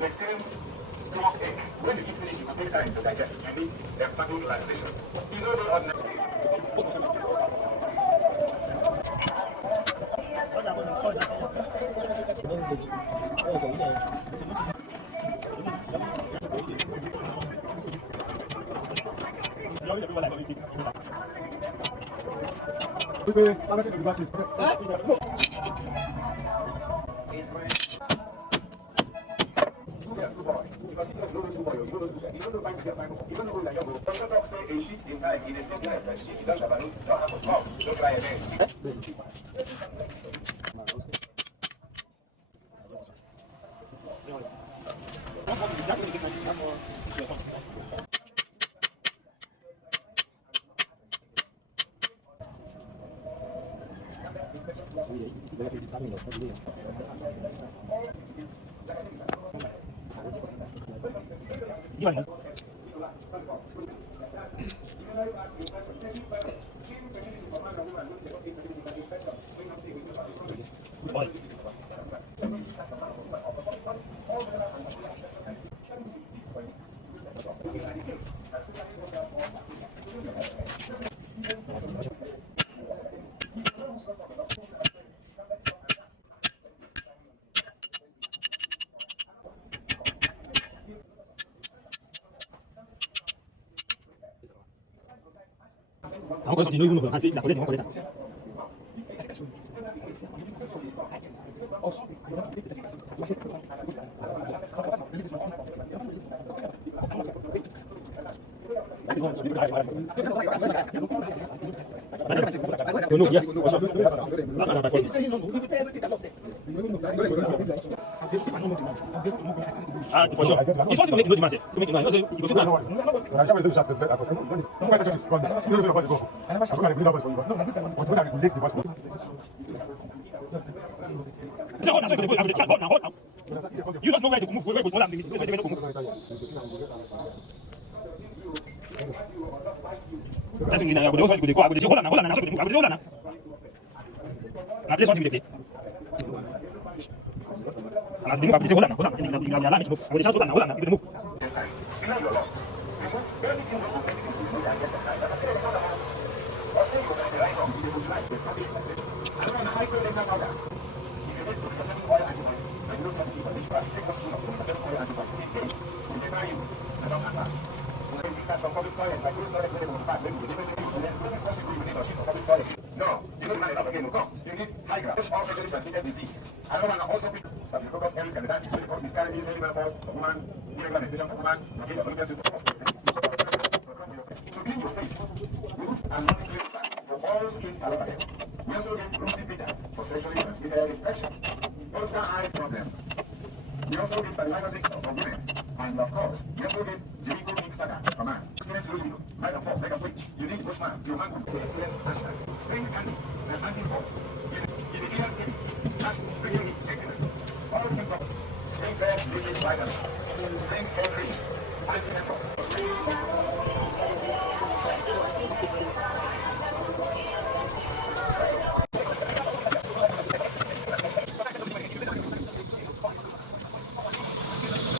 will experience stomach ache. When you eat finish, you can take time to digest. You need empathic relaxation. You know the ordinary. Encore continue, vous nous relancez la colère de mon collègue. No, yes. Ah, for sure. It's possible to make no demand. To make demand. You go sit down. You don't know where to move. Where to move. That's when I would also go. I would hold on. I would hold on. I just want to be the as the new hold on. I will just hold on. You move. No, you don't mind again. No, you need high ground. This also is a disease. I don't want to also be some focus area candidates because this kind of animal force of woman, even organization of woman, again, the Olympian to clean your face and not clean for all skin allergy. We also get rosy bitter for sexually transmitted infection. Also eye problem. We also get paralysis for women. And of course, we also get Jericho King Saga for man. Experience losing right and forth, like a switch. You need Bushman, your man to experience hashtag. Spring candy, and anti-force. In the inner city, that's bringing excellence. All symptoms. Spring bed, liquid vitamin. Spring hair cream. Anti-network.